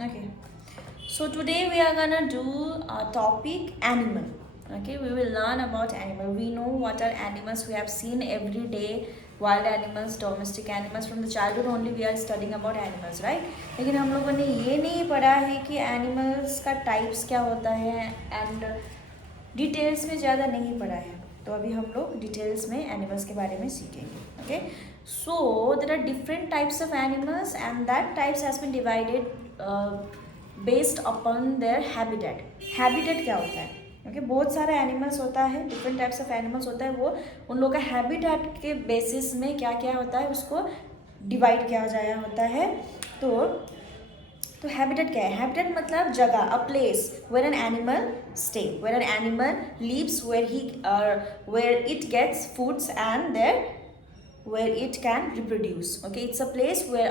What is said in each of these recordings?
Okay. So today we are gonna do a topic animal. Okay, we will learn about animal. We know what are animals. We have seen every day wild animals, domestic animals. From the childhood only we are studying about animals, right? लेकिन हम लोगों ने ये नहीं पढ़ा है कि animals का types क्या होता है and डिटेल्स में ज़्यादा नहीं पढ़ा है. तो अभी हम लोग डिटेल्स में एनिमल्स के बारे में सीखेंगे. Okay, so there are different types of animals and that types has been divided based upon their habitat. Habitat क्या होता है? ओके, बहुत सारे एनिमल्स होता है, डिफरेंट टाइप्स ऑफ एनिमल्स होता है, वो उन लोगों का हैबिटेट के बेसिस में क्या क्या होता है उसको डिवाइड किया जाया होता है. तो हैबिटेट क्या है? हैबिटेट मतलब जगह, a place where an animal stay, where an animal lives, where it gets foods and there where it can reproduce. Okay, it's a place where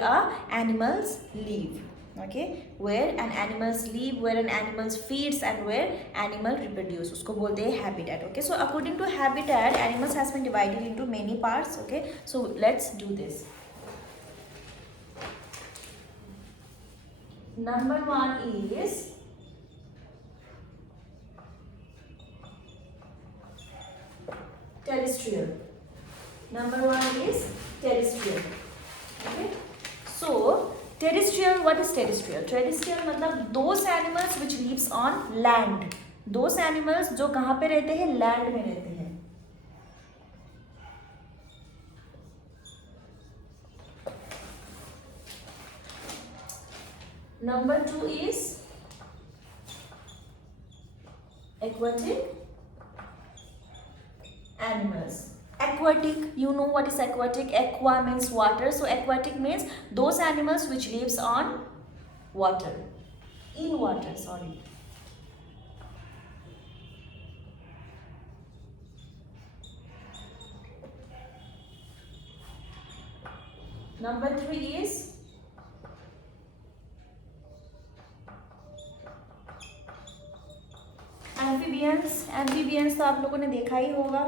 animals live. Okay, where an animals live, where an animals feeds and where animal reproduce, usko bolte hai habitat. Okay, so according to habitat animals has been divided into many parts. Okay, so let's do this. Number one is terrestrial. Number one is terrestrial. Okay, so terrestrial, what is terrestrial? Terrestrial मतलब those animals which lives on land. Those animals जो कहाँ पे रहते हैं? लैंड में रहते हैं. Number two is aquatic animals. Aquatic, you know what is aquatic? Aqua means water, so aquatic means those animals which lives on water, in water, sorry. Number three is amphibians. Amphibians तो आप लोगों ने देखा ही होगा.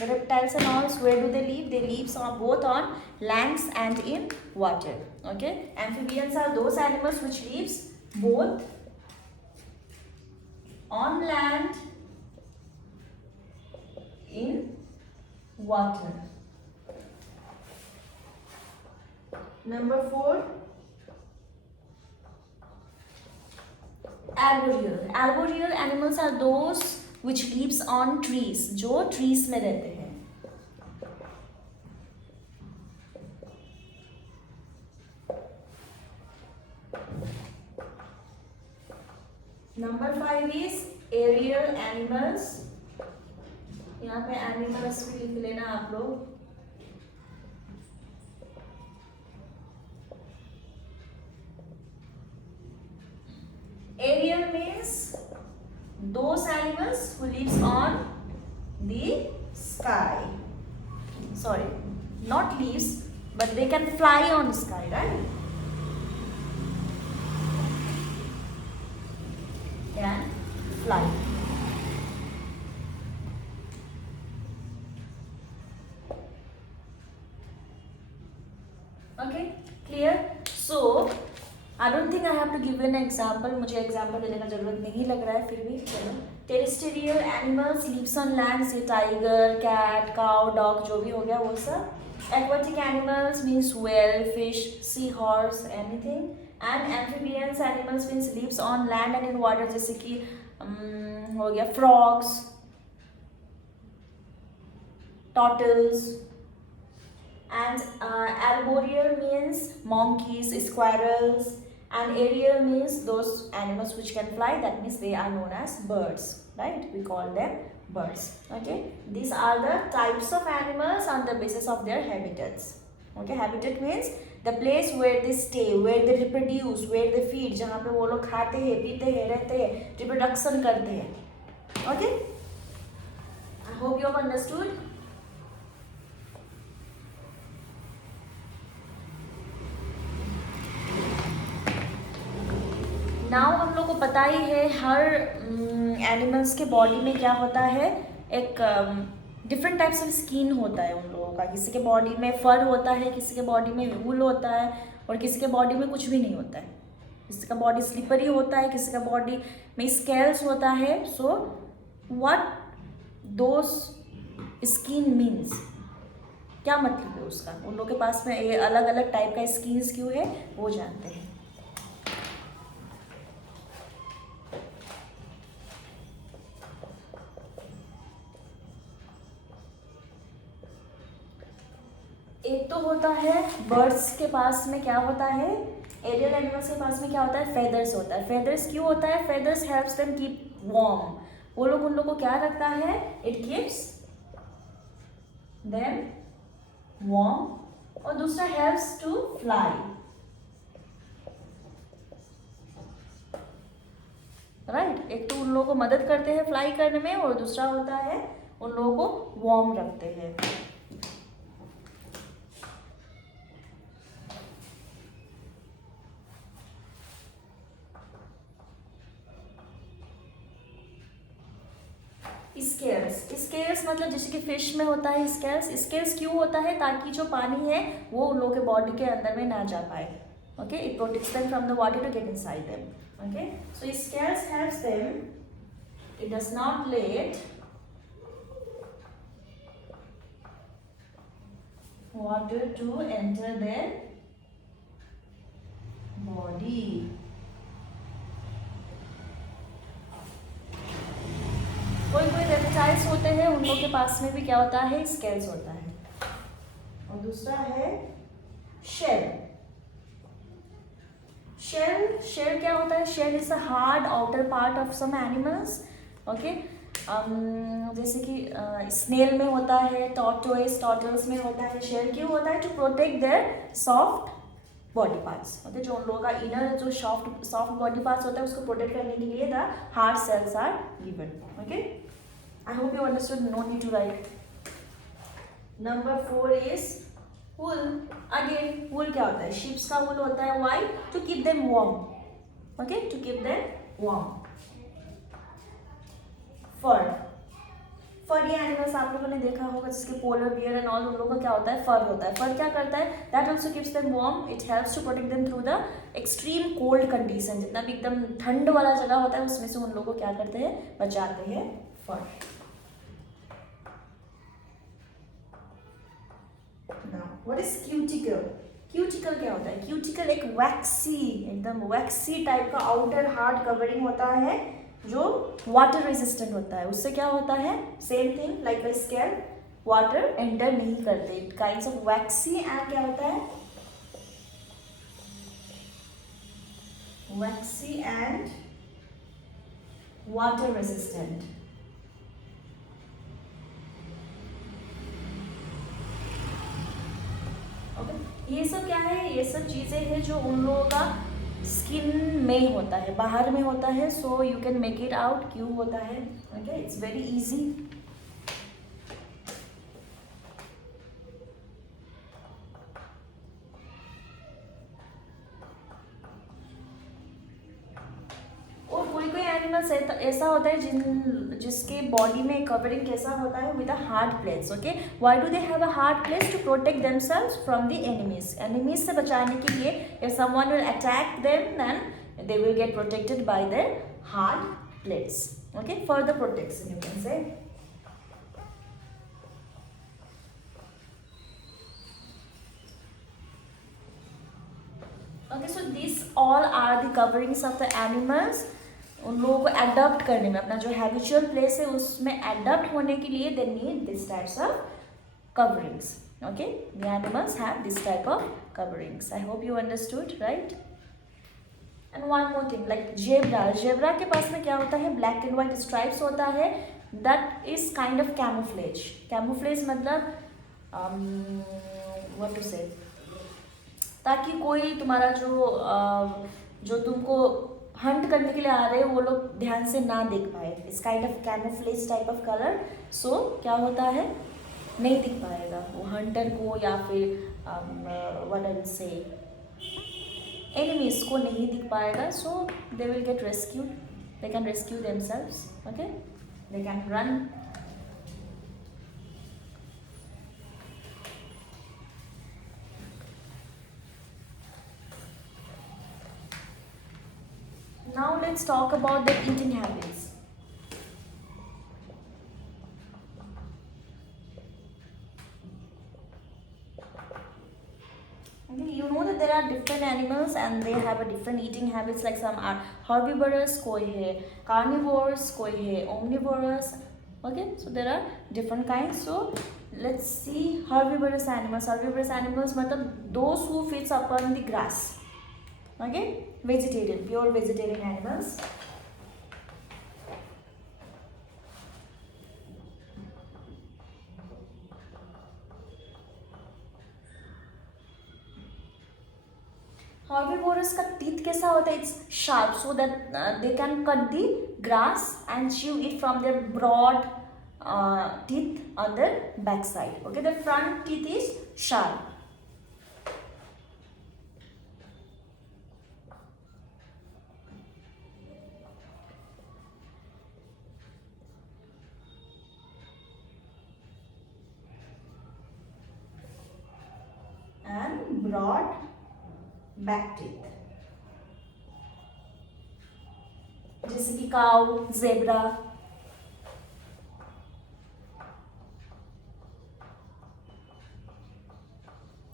The reptiles and all, where do they live? They live both on lands and in water. Okay, amphibians are those animals which lives both on land, in water. Number four, arboreal. Arboreal animals are those which lives on trees, जो trees में रहते हैं. Number five is aerial animals. यहाँ पे animals भी लिख लेना आप लोग. Aerial means those animals who lives on the sky. Sorry, not lives, but they can fly on the sky, right? Can fly. Okay, clear? So I don't think I have to give an example. मुझे example देने का जरूरत नहीं लग रहा है, फिर भी चलो. Terrestrial animals lives on land, say tiger, cat, cow, dog, जो भी हो गया वो सब. Aquatic animals means whale, fish, seahorse, anything. And amphibians animals means lives on land and in water, जैसे कि हो गया frogs, turtles. And arboreal means monkeys, squirrels. And aerial means those animals which can fly, that means they are known as birds, right? We call them birds. Okay, these are the types of animals on the basis of their habitats. Okay, habitat means the place where they stay, where they reproduce, where they feed, जहाँ पे वो लोग खाते हैं, पीते हैं, रहते हैं, reproduction करते हैं. Okay, I hope you have understood. Now हम लोग को पता ही है हर एनिमल्स के बॉडी में क्या होता है, एक डिफरेंट टाइप्स ऑफ स्किन होता है उन लोगों का. किसी के बॉडी में फर होता है, किसी के बॉडी में वूल होता है और किसी के बॉडी में कुछ भी नहीं होता है. किसी का बॉडी स्लिपरी होता है, किसी का बॉडी में स्केल्स होता है. So what those skin means, क्या मतलब है उसका, उन लोगों के पास में ये अलग अलग टाइप का स्किन्स क्यों है वो जानते हैं. एक तो होता है बर्ड्स के पास में क्या होता है, एरियल एनिमल्स के पास में क्या होता है, फेदर्स होता है. फेदर्स क्यों होता है, feathers helps them keep warm. वो लोग उन लोग को क्या रखता है, इट कीप्स देम वार्म. और दूसरा हेल्प्स टू फ्लाई. राइट, एक तो उन लोगों को मदद करते हैं फ्लाई करने में, और दूसरा होता है उन लोगों को वार्म रखते हैं. स्केल्स, स्केल्स मतलब जैसे कि फिश में होता है स्केल्स. स्केल्स क्यों होता है, ताकि जो पानी है वो उन लोगों के बॉडी के अंदर में ना जा पाए. Okay, it protects them from the water to get inside them. Okay, so scales helps them, it does not let water to enter their body. कोई कोई रेप्टाइल्स होते हैं, उन लोगों के पास में भी क्या होता है, स्केल्स होता है. और दूसरा है शेल. शेल, शेल क्या होता है, shell is a hard outer part of some animals. Okay, जैसे कि स्नेल में होता है, टॉर्टोइस, टॉर्टल्स में होता है. शेल क्यों होता है, to protect their soft body parts. Okay, जो उन लोगों का इनर जो सॉफ्ट बॉडी पार्ट्स होता है उसको प्रोटेक्ट करने के लिए the hard shells are given. Okay, I hope you understood, no need to write. Number 4 is wool. Again wool क्या होता है, शिप्स का वूल होता है. Why, to keep them warm. Okay, to keep them warm. Fur, furry animals आप लोगों ने देखा होगा, जिसके पोलर बियर एंड ऑल, उन लोगों का क्या होता है, फर होता है. फर क्या करता है, that also keeps them warm. It helps to protect them through the extreme cold condition. जितना भी एकदम ठंड वाला जगह होता है उसमें से उन लोगों को क्या करते हैं, बचाते हैं fur. Now what is cuticle. Cuticle क्या होता है, क्यूटिकल एक वैक्सी, एकदम वैक्सी टाइप का आउटर हार्ड कवरिंग होता है जो वाटर रेजिस्टेंट होता है. उससे क्या होता है, same thing like a scale, water enter नहीं करते. इट काइंड्स ऑफ वैक्सी एंड क्या होता है, वैक्सी एंड वाटर रेजिस्टेंट. ओके, ये सब क्या है, ये सब चीजें हैं जो उन लोगों का स्किन में होता है, बाहर में होता है. So you can make it out क्यों होता है. Okay, it's very easy. और कोई कोई एनिमल्स ऐसा होता है जिसके बॉडी में कवरिंग कैसा होता है, with a hard plates. Okay, why do they have a hard plates, to protect themselves from the enemies. Enemies से बचाने के लिए, if someone will attack them then they will get protected by their hard plates. Okay, further protection you can say. Okay, so these all are the coverings of the animals. उन लोगों को अडॉप्ट करने में, अपना जो हैबिचुअल प्लेस है उसमें अडॉप्ट होने के लिए they need this types of coverings. Okay, the animals have this type of coverings. I hope you understood, right? And one more thing, like zebra. Zebra के पास में क्या होता है, ब्लैक एंड व्हाइट स्ट्राइप्स होता है. That is kind of camouflage. Camouflage मतलब what to से, ताकि कोई तुम्हारा जो तुमको हंट करने के लिए आ रहे हैं वो लोग ध्यान से ना देख पाए. It's kind of camouflage type of colour. So क्या होता है, नहीं दिख पाएगा वो हंटर को, या फिर what I will say enemies को नहीं दिख पाएगा. So they will get rescued, they can rescue themselves. Okay, they can run. Now let's talk about the eating habits. Okay, you know that there are different animals and they have a different eating habits. Like some are herbivorous, koi hai carnivores, koi hai omnivorous. Okay, so there are different kinds. So let's see herbivorous animals. Herbivorous animals matlab those who feeds upon the grass. Okay, vegetarian, pure vegetarian animals. Herbivorous का teeth कैसा होता है? It's sharp so that they can cut the grass and chew it from their broad teeth on their backside. Okay, the front teeth is sharp. And broad back teeth. जैसे कि cow, zebra.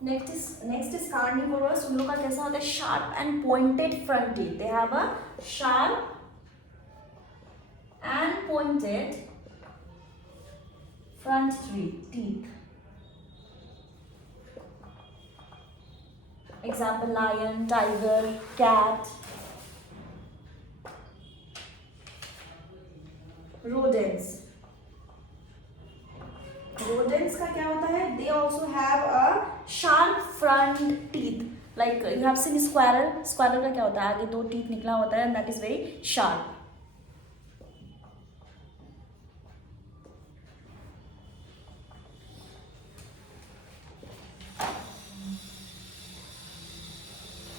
Next is carnivorous. उन लोग का कैसा होता है? Sharp and pointed front teeth. They have a sharp and pointed front teeth. Example: lion, tiger, cat. Rodents. Rodents का क्या होता है? They also have a sharp front teeth. Like you have seen squirrel. Squirrel का क्या होता है? आगे दो teeth निकला होता है and that is very sharp.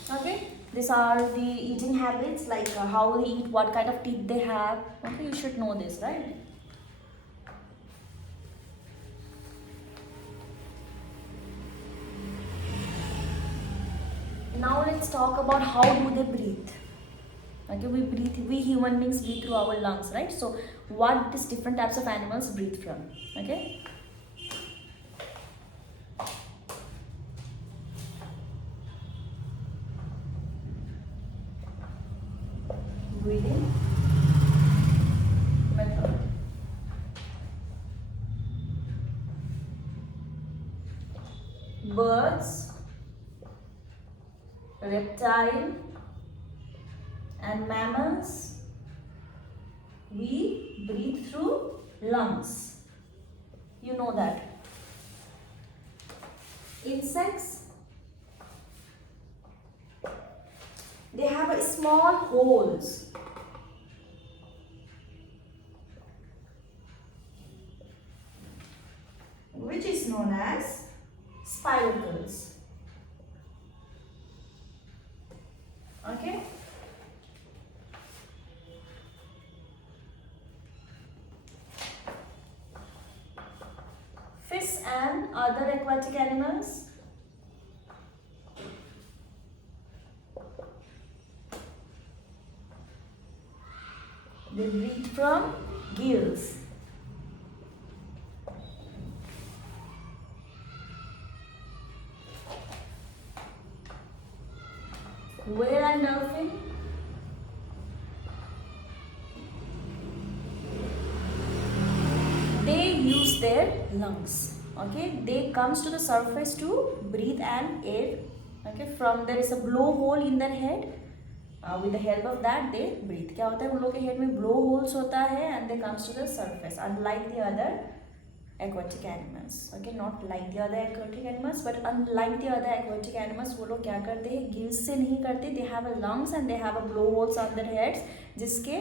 Okay, these are the eating habits, like how they eat, what kind of teeth they have. Okay, you should know this, right? Now let's talk about how do they breathe. Okay, we human beings breathe through our lungs, right? So what these different types of animals breathe from? Okay, breathing method. Birds, reptile and mammals, we breathe through lungs. You know that. Insects, they have a small holes which is known as spiracles. Okay, fish and other aquatic animals, they breathe from gills. Whale and dolphin, they use their lungs. Okay, they comes to the surface to breathe and air. Okay, from there is a blowhole in their head. With the help of that they breathe. क्या होता है? उन लोग के head में blowholes होता है and they comes to the surface. Unlike the other aquatic animals. Okay, not like the other aquatic animals, but unlike the other aquatic animals, वो लोग क्या करते हैं? Gills से नहीं करते. They have a lungs and they have a blowholes on their heads, जिसके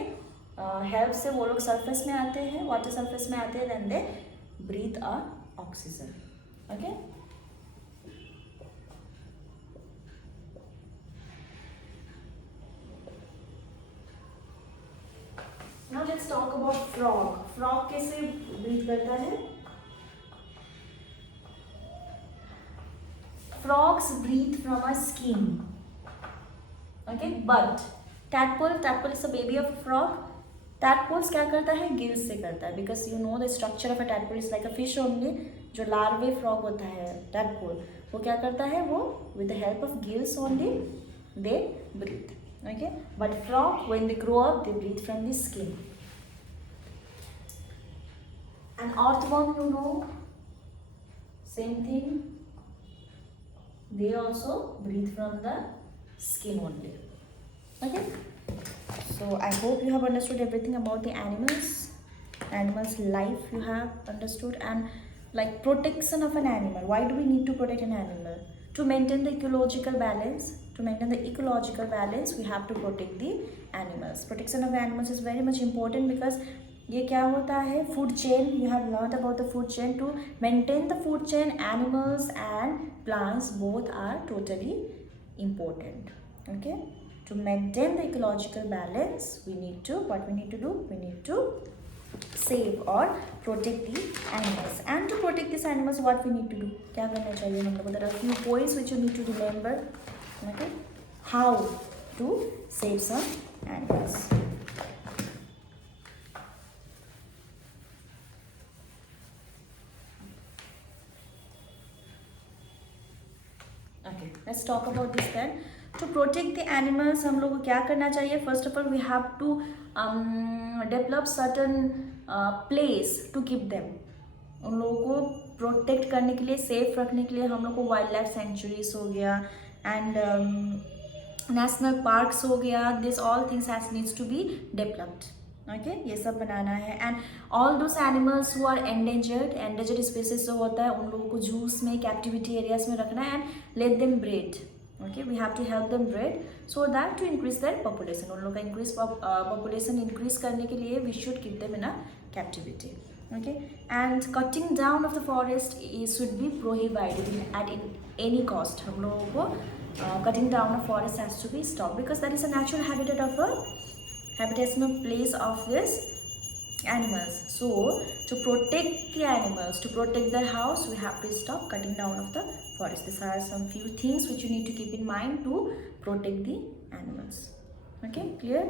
help से वो लोग surface में आते हैं, water surface में आते हैं, then they breathe oxygen. Okay. Now let's talk about frog. Frog कैसे breathe करता है? Frogs breathe from a skin. Okay, but Tadpole is a baby of a frog. Tadpoles क्या करता है, गिल्स से करता है, because you know the structure of a tadpole is like a fish only. जो लार्वे फ्रॉग होता है tadpole, वो क्या करता है, वो with the help of gills only they breathe. Okay, but frog when they grow up they breathe from the skin. And earthworm, you know, same thing, they also breathe from the skin only. Okay, so I hope you have understood everything about the animals life you have understood. And like protection of an animal, why do we need to protect an animal? To maintain the ecological balance. To maintain the ecological balance we have to protect the animals. Protection of animals is very much important because ये क्या होता है, food chain. You have learn about the food chain. To maintain the food chain, animals and plants both are totally important. Okay, to maintain the ecological balance we need to, what we need to do, we need to save or protect the animals. And to protect these animals what we need to do, क्या करना चाहिए हम लोगों को? There are few points which you need to remember. Okay, how to save some animals. Okay, let's talk about this then. To protect the animals हम लोग को क्या करना चाहिए? First of all we have to develop certain place to keep them. उन लोगों को प्रोटेक्ट करने के लिए, सेफ रखने के लिए हम लोग को वाइल्ड लाइफ सेंचुरीज हो गया एंड नेशनल पार्क्स हो गया. This all things has needs to be developed. Okay, ये सब बनाना है. And all those animals who are endangered species जो होता है उन लोगों को जूस में, कैप्टिविटी एरियाज में रखना है and let them breed. Okay, we have to help them breed so that to increase their population. उन लोगों का इंक्रीज पॉपुलेशन इंक्रीज करने के लिए we should keep them in a captivity. Okay, and cutting down of the forest should be prohibited at any cost. हम लोगों को cutting down of forest has to be stopped because that is a natural habitat of a habitational place of this animals. So to protect the animals, to protect their house, we have to stop cutting down of the forest. These are some few things which you need to keep in mind to protect the animals. Okay, clear?